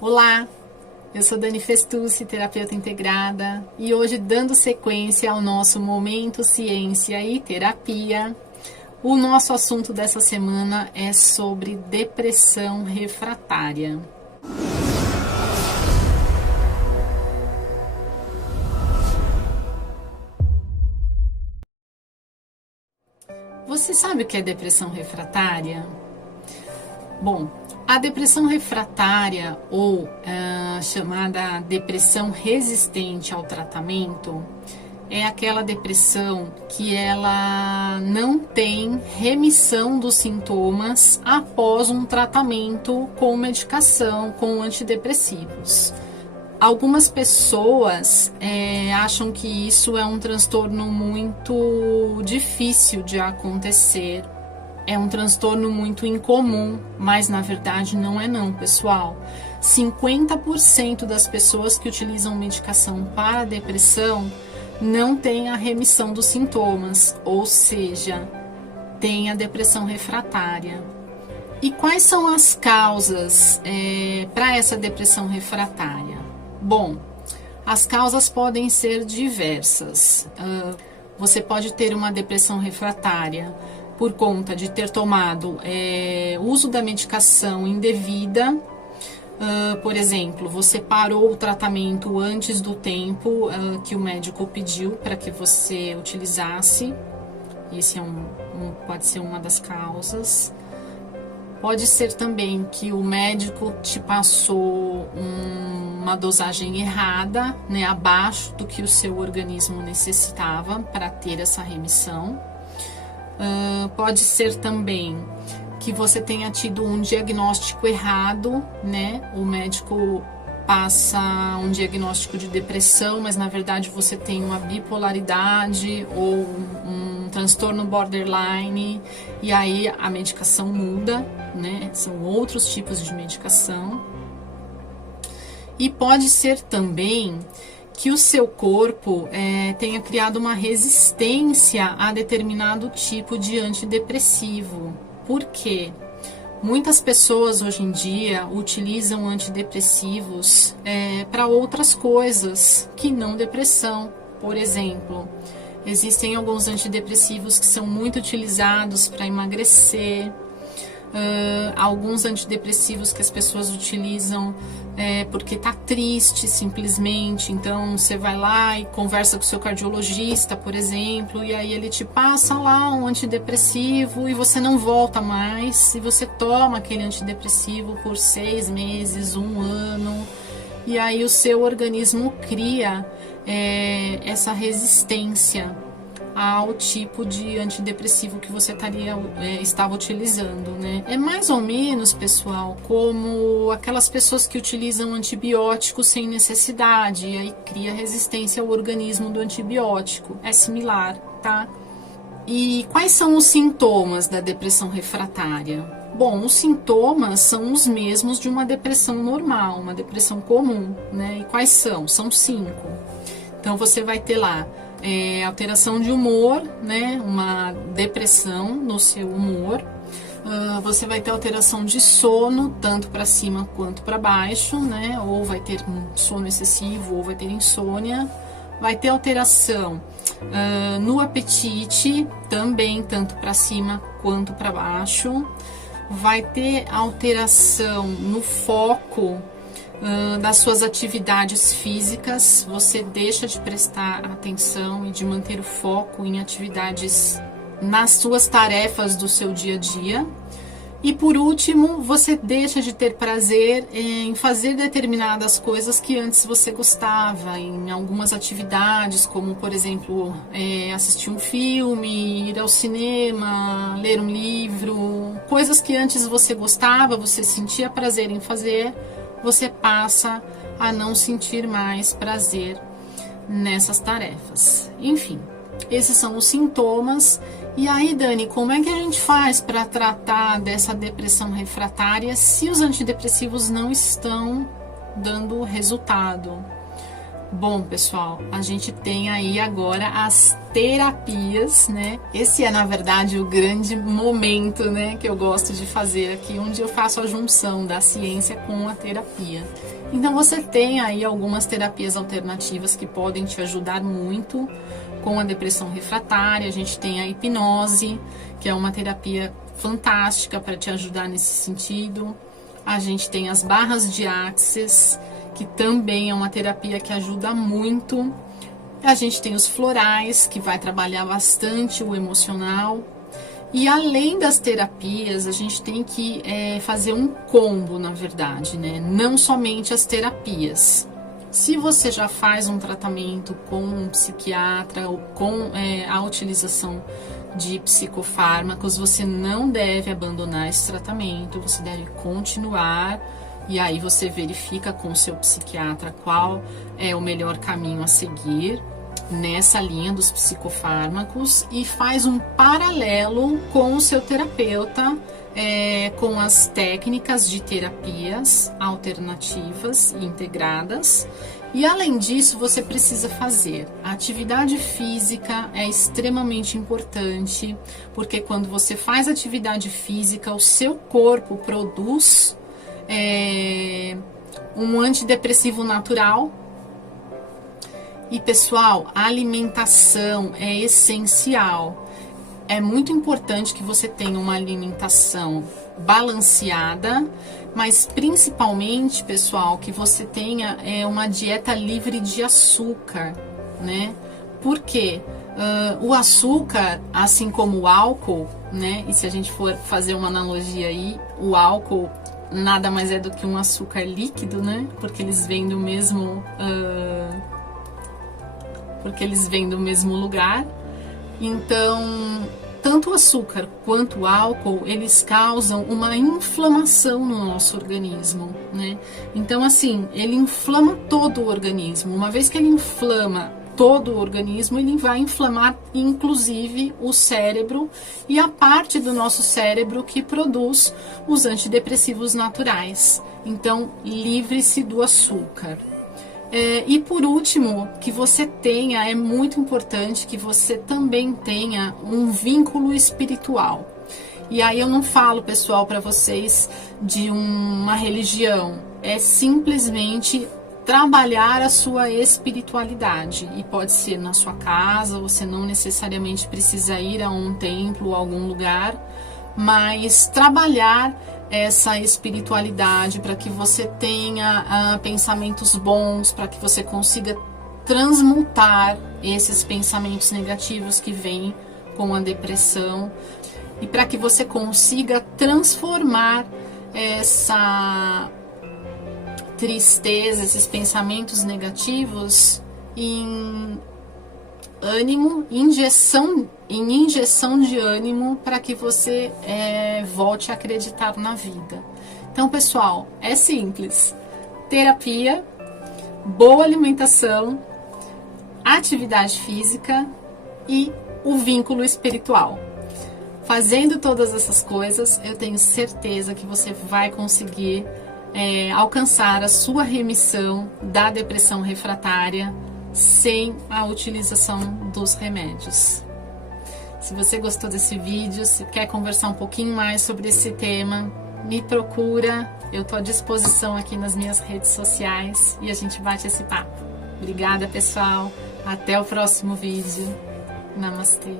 Olá, eu sou Dani Festucci, terapeuta integrada, e hoje, dando sequência ao nosso Momento Ciência e Terapia, o nosso assunto dessa semana é sobre depressão refratária. Você sabe o que é depressão refratária? Bom, a depressão refratária ou chamada depressão resistente ao tratamento é aquela depressão que ela não tem remissão dos sintomas após um tratamento com medicação, com antidepressivos. Algumas pessoas acham que isso é um transtorno muito difícil de acontecer. É um transtorno muito incomum, mas na verdade não é não, pessoal. 50% das pessoas que utilizam medicação para depressão não têm a remissão dos sintomas, ou seja, tem a depressão refratária. E quais são as causas para essa depressão refratária? Bom, as causas podem ser diversas. Você pode ter uma depressão refratária por conta de ter tomado uso da medicação indevida. Por exemplo, você parou o tratamento antes do tempo que o médico pediu para que você utilizasse. Esse pode ser uma das causas. Pode ser também que o médico te passou uma dosagem errada, né, abaixo do que o seu organismo necessitava para ter essa remissão. Pode ser também que você tenha tido um diagnóstico errado, né? O médico passa um diagnóstico de depressão, mas na verdade você tem uma bipolaridade ou um transtorno borderline, e aí a medicação muda, né? São outros tipos de medicação. E pode ser também que o seu corpo tenha criado uma resistência a determinado tipo de antidepressivo. Por quê? Muitas pessoas hoje em dia utilizam antidepressivos para outras coisas que não depressão. Por exemplo, existem alguns antidepressivos que são muito utilizados para emagrecer. Alguns antidepressivos que as pessoas utilizam porque tá triste simplesmente, então você vai lá e conversa com o seu cardiologista, por exemplo, e aí ele te passa lá um antidepressivo e você não volta mais, e você toma aquele antidepressivo por 6 meses, 1 ano, e aí o seu organismo cria essa resistência ao tipo de antidepressivo que você estava utilizando, né? É mais ou menos, pessoal, como aquelas pessoas que utilizam antibióticos sem necessidade, e aí cria resistência ao organismo do antibiótico. É similar, tá? E quais são os sintomas da depressão refratária? Bom, os sintomas são os mesmos de uma depressão normal, uma depressão comum, né? E quais são? São 5. Então você vai ter lá alteração de humor, né? Uma depressão no seu humor. Você vai ter alteração de sono, tanto para cima quanto para baixo, né? Ou vai ter sono excessivo, ou vai ter insônia. Vai ter alteração no apetite, também tanto para cima quanto para baixo. Vai ter alteração no foco das suas atividades físicas, você deixa de prestar atenção e de manter o foco em atividades nas suas tarefas do seu dia a dia. E por último, você deixa de ter prazer em fazer determinadas coisas que antes você gostava, em algumas atividades, como por exemplo, assistir um filme, ir ao cinema, ler um livro, coisas que antes você gostava, você sentia prazer em fazer, você passa a não sentir mais prazer nessas tarefas. Enfim, esses são os sintomas. E aí, Dani, como é que a gente faz para tratar dessa depressão refratária se os antidepressivos não estão dando resultado? Bom, pessoal, a gente tem aí agora as terapias, né? Esse é, na verdade, o grande momento, né, que eu gosto de fazer aqui, onde eu faço a junção da ciência com a terapia. Então, você tem aí algumas terapias alternativas que podem te ajudar muito com a depressão refratária. A gente tem a hipnose, que é uma terapia fantástica para te ajudar nesse sentido. A gente tem as barras de Access, que também é uma terapia que ajuda muito. A gente tem os florais, que vai trabalhar bastante o emocional. E além das terapias, a gente tem que fazer um combo, na verdade, né? Não somente as terapias. Se você já faz um tratamento com um psiquiatra ou com a utilização de psicofármacos, você não deve abandonar esse tratamento, você deve continuar. E aí você verifica com o seu psiquiatra qual é o melhor caminho a seguir nessa linha dos psicofármacos e faz um paralelo com o seu terapeuta, com as técnicas de terapias alternativas e integradas. E além disso, você precisa fazer a atividade física, é extremamente importante, porque quando você faz atividade física, o seu corpo produz um antidepressivo natural. E pessoal, a alimentação é essencial. É muito importante que você tenha uma alimentação balanceada, mas principalmente, pessoal, que você tenha uma dieta livre de açúcar, né? Por quê? O açúcar, assim como o álcool, né? E se a gente for fazer uma analogia aí, o álcool nada mais é do que um açúcar líquido, né? Porque eles vêm do mesmo lugar. Então, tanto o açúcar quanto o álcool, eles causam uma inflamação no nosso organismo, né? Então, assim, ele inflama todo o organismo. Uma vez que ele inflama todo o organismo, ele vai inflamar inclusive o cérebro e a parte do nosso cérebro que produz os antidepressivos naturais. Então, livre-se do açúcar. E por último, que você tenha, é muito importante que você também tenha um vínculo espiritual. E aí eu não falo, pessoal, para vocês de uma religião, é simplesmente trabalhar a sua espiritualidade, e pode ser na sua casa, você não necessariamente precisa ir a um templo ou algum lugar, mas trabalhar essa espiritualidade para que você tenha pensamentos bons, para que você consiga transmutar esses pensamentos negativos que vêm com a depressão e para que você consiga transformar essa tristeza, esses pensamentos negativos em ânimo, em injeção de ânimo para que você volte a acreditar na vida. Então, pessoal, é simples: terapia, boa alimentação, atividade física e o vínculo espiritual. Fazendo todas essas coisas, eu tenho certeza que você vai conseguir alcançar a sua remissão da depressão refratária sem a utilização dos remédios. Se você gostou desse vídeo, se quer conversar um pouquinho mais sobre esse tema, me procura, eu estou à disposição aqui nas minhas redes sociais e a gente bate esse papo. Obrigada, pessoal, até o próximo vídeo. Namastê.